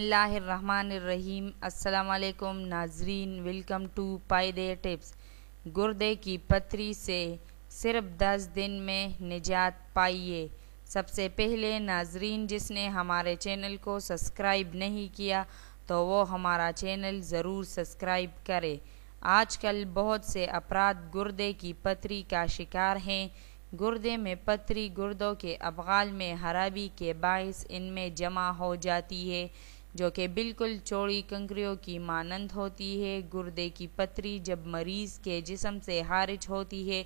اللہ الرحمن الرحیم۔ السلام علیکم ناظرین، ویلکم ٹو پائیدے ٹپس۔ گردے کی پتھری سے صرف 10 دن میں نجات پائیے۔ سب سے پہلے ناظرین، جس نے ہمارے چینل کو سبسکرائب نہیں کیا تو وہ ہمارا چینل ضرور سبسکرائب کرے۔ آج کل بہت سے افراد گردے کی پتھری کا شکار ہیں۔ گردے میں پتھری گردوں کے افعال میں خرابی کے باعث ان میں جمع ہو جاتی ہے، جو کہ بالکل چوڑی کنکریوں کی مانند ہوتی ہے۔ گردے کی پتھری جب مریض کے جسم سے خارج ہوتی ہے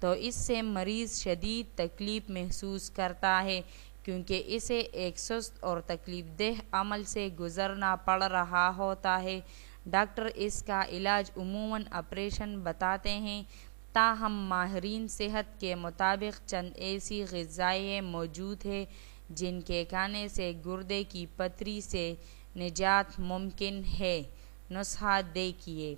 تو اس سے مریض شدید تکلیف محسوس کرتا ہے، کیونکہ اسے ایک سست اور تکلیف دہ عمل سے گزرنا پڑ رہا ہوتا ہے۔ ڈاکٹر اس کا علاج عموماً آپریشن بتاتے ہیں، تاہم ماہرین صحت کے مطابق چند ایسی غذائیں موجود ہیں جن کے کھانے سے گردے کی پتھری سے نجات ممکن ہے۔ نسخہ دیکھیے۔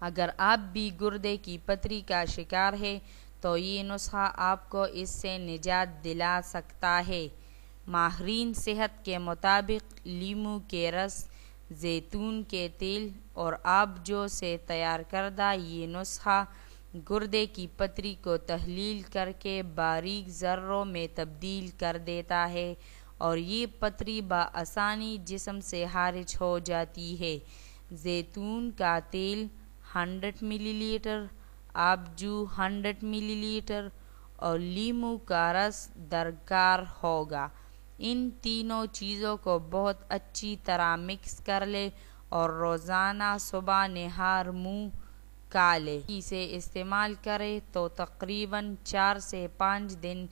اگر آپ بھی گردے کی پتھری کا شکار ہیں تو یہ نسخہ آپ کو اس سے نجات دلا سکتا ہے۔ ماہرین صحت کے مطابق لیموں کے رس، زیتون کے تیل اور آب جو سے تیار کردہ یہ نسخہ گردے کی پتھری کو تحلیل کر کے باریک ذروں میں تبدیل کر دیتا ہے اور یہ پتھری بآسانی جسم سے خارج ہو جاتی ہے۔ زیتون کا تیل 100 ملی لیٹر، آبجو 100 ملی لیٹر اور لیموں کا رس درکار ہوگا۔ ان تینوں چیزوں کو بہت اچھی طرح مکس کر لیں اور روزانہ صبح نہار منہ کھا لیں۔ اسے استعمال کریں تو تقریباً 4 سے 5 دن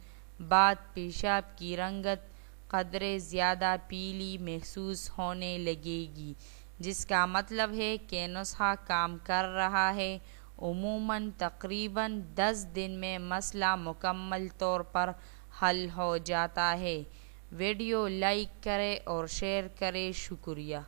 بعد پیشاب کی رنگت قدرے زیادہ پیلی محسوس ہونے لگے گی، جس کا مطلب ہے کہ نسخہ کام کر رہا ہے۔ عموماً تقریباً 10 دن میں مسئلہ مکمل طور پر حل ہو جاتا ہے۔ ویڈیو لائک کریں اور شیئر کریں۔ شکریہ۔